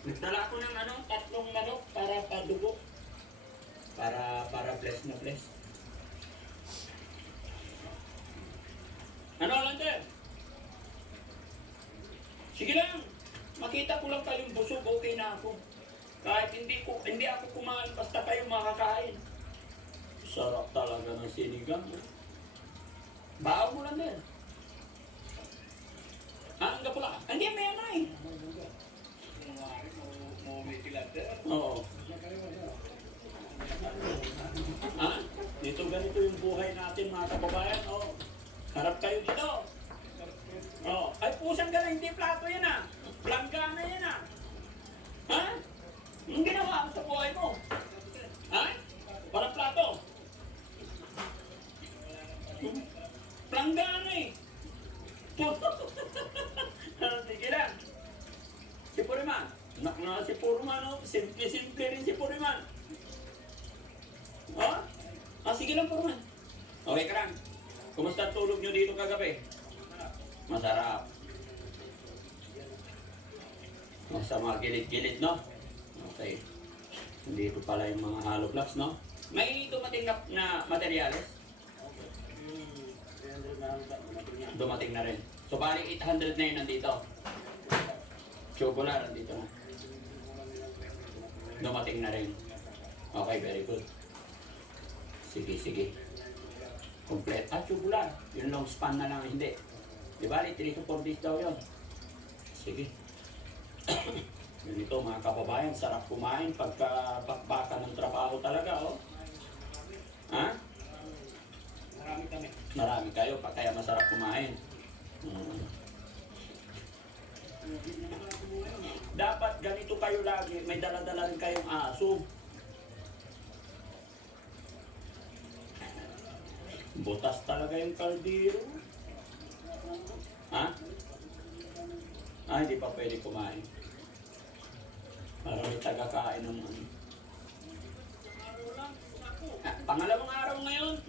Nagdala ko ng ano, 3 manok para padugo. Para flesh na flesh. Ano, Lander? Sige lang. Makita ko lang kayong busog, okay na ako. Kahit hindi ako kumain, basta kayo makakain. Sarap talaga ng sinigang. Baon mo lang din. Ang pula. Hindi, may ano eh. Oo. Dito ganito yung buhay natin mga kababayan. Oh. Harap kayo dito. Oh. Ay, pusan ka na, hindi plato yan ah. Planggana yan ah. Ha? Anong ginawa mo sa buhay mo? Ha? Parang plato. Planggana eh. Sige lang. Si Puriman. Anak na si Puriman, no? Simple-simple rin si Puriman. Oh? Sige lang, Puriman. Okay ka lang. Kumusta ang tulog nyo dito kagabi? Masarap. Sa mga gilid-gilid, no? Okay. Dito pala yung mga hollow blocks, no? May dumating na materyales? Dumating na rin. So, bali 800 na yun nandito. Tubular nandito na. Dumating na rin. Okay, very good. Sige, sige. Complete. Tubular. Yung long span na lang, hindi. Di bali, 3 to 4 days daw yun. Sige. Ganito mga kababayan, sarap kumain pagka bakbakan ng trabaho talaga, oh. Ha? Marami kami. Marami kayo, kaya masarap kumain. Dapat ganito kayo lagi, may dala-dala rin kayong aso. Butas talaga yung kaldero. Ha? Hindi pa pwede kumain. Para may taga-kain ng ano. Pangalawang araw ngayon.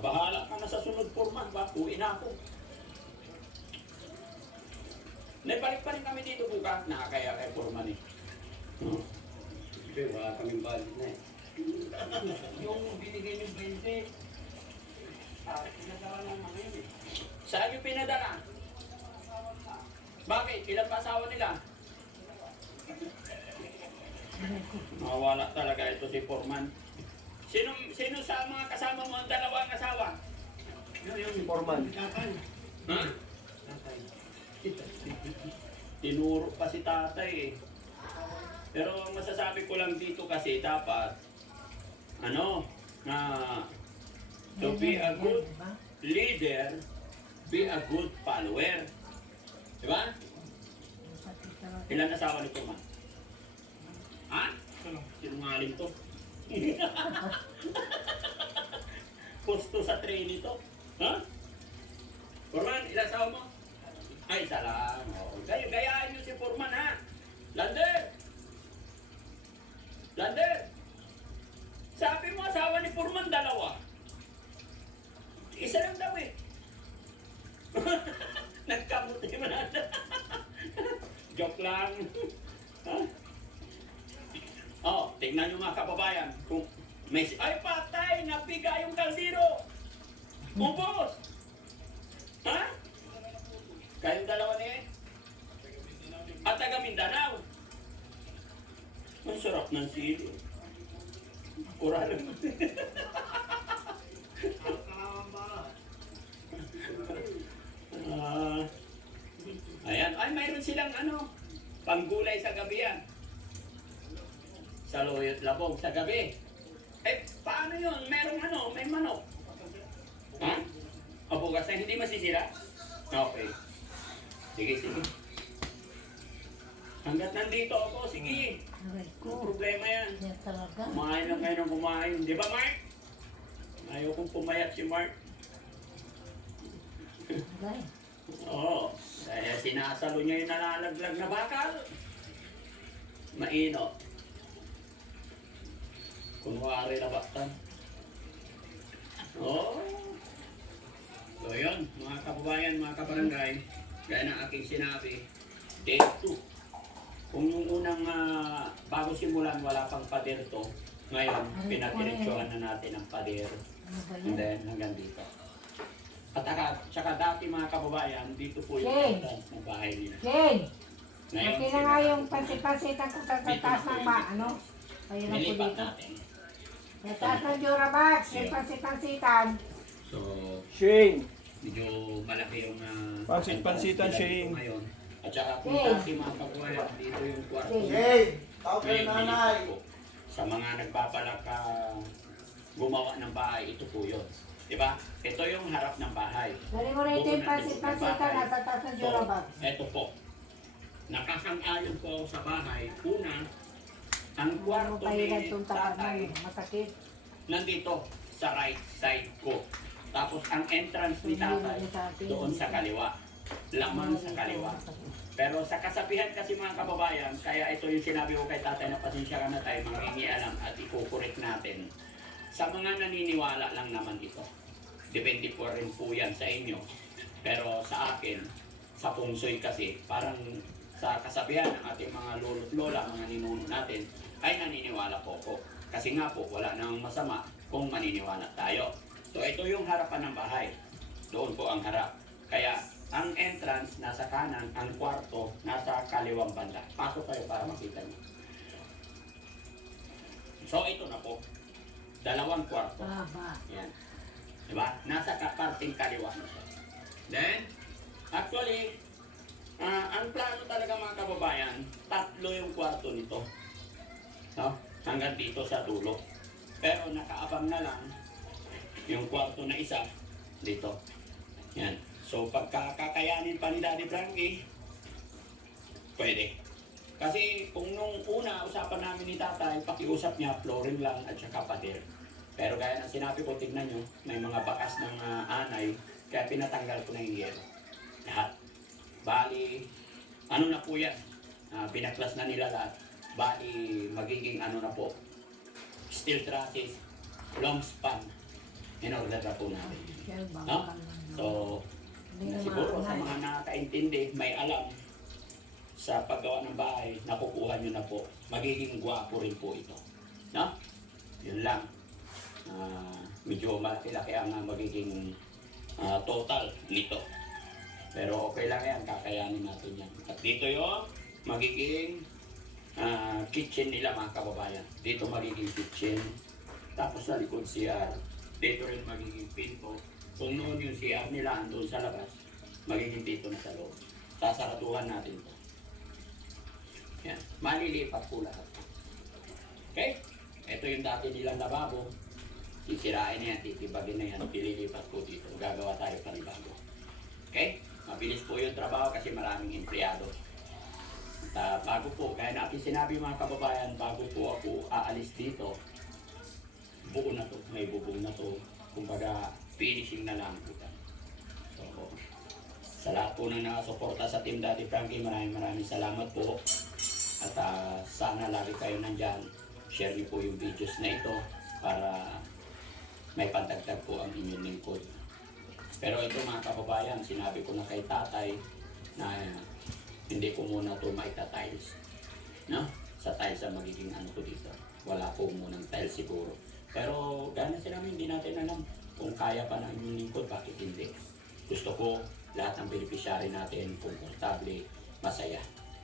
Bahala ka na sa sunod Purman. Uwi na ako. Naibalik pa rin kami dito bukas. Nakakaya kay Purman eh. Hindi, wala kaming budget na eh. Yung binigay yung 20. Pinadala ng mga yun eh. Saan yung pinadala? Bakit? Ilan pa asawa nila? Mawala talaga ito si Foreman. Sino sa mga kasama mo ang dalawang asawa? Yung Foreman. Ha? Tinuro pa si tatay eh. Pero masasabi ko lang dito kasi dapat to be a good leader, be a good follower. Diba? Ilan asawa ni Foreman? Ha? Sinungaling to. Gusto sa train ito. Ha? Foreman, ilan asawa mo? Ay, isa lang. Gayaan nyo si Foreman, ha? Lander! Lander! Sabi mo, asawa ni Foreman, 2. Isa lang daw eh. Nagkamuti mo na. Joke lang. Tingnan nyo mga kababayan. Kung may ay patay, napiga yung kaldero. Ubos. Ha? Kayong dalawa niya at taga Mindanao. Ang sarap ng sili. Kuralo mo. Ayan. Ay, mayroon silang panggulay sa gabi yan. Sa Loyot Labong sa gabi. Paano yun? Merong may manok. Ha? Bukas na hindi masisira? Okay. Sige, sige. Hanggat nandito ako, sige. Ang problema yan. Kumain lang kayo ng kumain. Di ba, Mark? Ayaw kong pumayat si Mark. Oo. Kaya sinasalo niya yung nalalaglag na bakal. Maino. Kunwari na baktan. Oo. So yun, mga kababayan, mga kabarangay, gaya ng aking sinabi, day 2. Kung yung unang bago simulan wala pang pader to, ngayon pinadiretsuhan na natin ang pader. Ano ba And yan? then hanggang dito. At tsaka dati mga kababayan, dito po yung Shane! entrance ng bahay nila. Jane! Ngayon, Okay na nga yung pansit-pansitan ko sa taas ng ano? Ayun na po nilipat dito. natin. Sa taas ng Durabox, yung pansit-pansitan. So, Shane! medyo malaki yung Pansit-pansitan, entrance nila Shane. dito ngayon. At saka kung Shane. dati mga kababayan, dito yung kwarto. Shane. Shane! Tawag Ngayon, kayo nanay! nilipat po. Sa mga nagbabalak gumawa ng bahay, ito po yun. Diba? Ito yung harap ng bahay. Dali mo na ito yung pansit-pansitan nasa taas ng Durabox. Ito po. Nakasang-ayon po ako sa bahay. Una, ang Ano kwarto pa yung ni tuntakan tatay mo? Masakit. nandito sa right side ko. Tapos ang entrance ni tatay doon sa kaliwa. Lamang sa kaliwa. Pero sa kasabihan kasi mga kababayan, kaya ito yung sinabi ko kay tatay na pasensya ka na tayo, mangingialam at ikukorek natin. Sa mga naniniwala lang naman ito. Depende po rin po yan sa inyo. Pero sa akin, sa pungsoy kasi, parang sa kasabihan ng ating mga lolo't lola, mga ninuno natin, ay naniniwala po ko. Kasi nga po, wala namang masama kung maniniwala tayo. So ito yung harapan ng bahay. Doon po ang harap. Kaya ang entrance nasa kanan, ang kwarto nasa kaliwang banda. Pasok kayo para makita niyo. So ito na po. Dalawang kwarto. Baba. Yan. Diba? Nasa parting kaliwa na siya. Then, actually, ang plano talaga mga kababayan, 3 yung kwarto nito. No? Hanggang dito sa dulo. Pero nakaabang na lang yung kwarto na isa dito. Yan. So, pagkakakayanin pa ni Daddy Frankie, pwede. Kasi kung nung una, usapan namin ni tatay, pakiusap niya, flooring lang at saka pader. Pero gaya ng sinabi ko, tignan nyo, may mga bakas ng anay, kaya pinatanggal ko na yung yelo. Lahat. Bali, ano na po yan? Pinaklas na nila lahat. Bali, magiging ano na po, steel trusses, long span, in order na po namin. No? So, siguro sa mga nakakaintindi, may alam sa paggawa ng bahay, nakukuha nyo na po. Magiging gwapo rin po ito. No? Yun lang. Medyo malaki-laki ang magiging total nito. Pero okay lang yan, kakayanin natin yan. At dito yung magiging kitchen nila mga kababayan. Dito magiging kitchen. Tapos sa likod CR. Dito rin magiging pinto. Kung noon yung CR nila andun sa labas, magiging dito na sa loob. Sasaratuhan natin ito. Yan. Malilipat po lahat. Okay? Ito yung dati nilang lababo. Sisirain na yan, titibagin na yan. Pililipat po dito. Gagawa tayo panibago. Okay? Mabilis po yung trabaho kasi maraming empleyado. At bago po, kaya natin sinabi mga kababayan, bago po ako aalis dito, buo na to, may bubong na to. Kumbaga, finishing na lang po. So, sa lahat po na nakasuporta sa Team Daddy Frankie, maraming salamat po. At sana lagi kayo nandyan. Share niyo po yung videos na ito para may pandagdag po ang inyong lingkod. Pero ito mga kababayan, sinabi ko na kay tatay na hindi ko muna ito maita-tiles. No? Sa tiles ang magiging ano ko dito. Wala po munang tiles siguro. Pero gano'n sinabi, hindi natin alam kung kaya pa ng inyong lingkod, bakit hindi. Gusto ko lahat ng beneficiary natin komportable, masaya.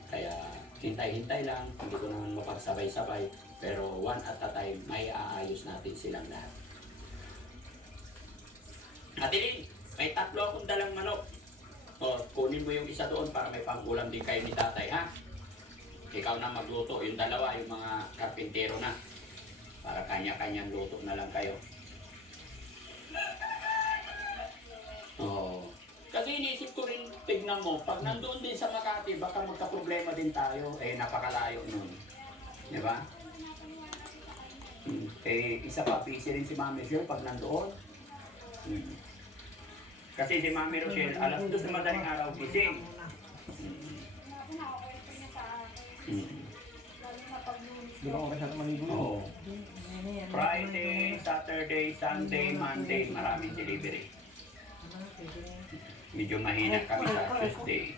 Kaya hintay-hintay lang, hindi ko naman mapagsabay-sabay. Pero one at a time, may aayos natin silang lahat. Atilin, may 3 akong dalang manok. O, kunin mo yung isa doon para may pangulam din kayo ni tatay, ha? Ikaw na magluto. Yung dalawa, yung mga karpintero na. Para kanya-kanyang luto na lang kayo. Oh. Kasi inisip ko rin, tignan mo, pag nandoon din sa Makati, baka magka-problema din tayo. Eh, napakalayo nun. Di ba? Eh, isa pa, busy rin si Mami Rochelle pag nandoon. Kasi si Mami Rochelle, alas 2 na madaling araw gising. Hindi ko masyadong maligo yun. Oo. Friday, Saturday, Sunday, Monday, maraming delivery. Medyo mahina kami sa Tuesday.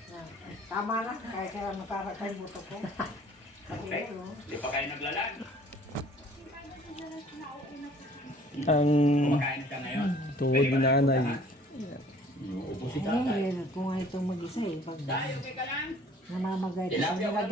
Tama na, kaya nakakatay buto ko. Okay. Hindi pa kayo naglalan. Ang Kumakain ka ngayon. tuhod ni nanay. Upo si tatay. Kung nga itong mag-isa eh, pag Tayo, okay ka lang? namamagay. Tilapia ka Pag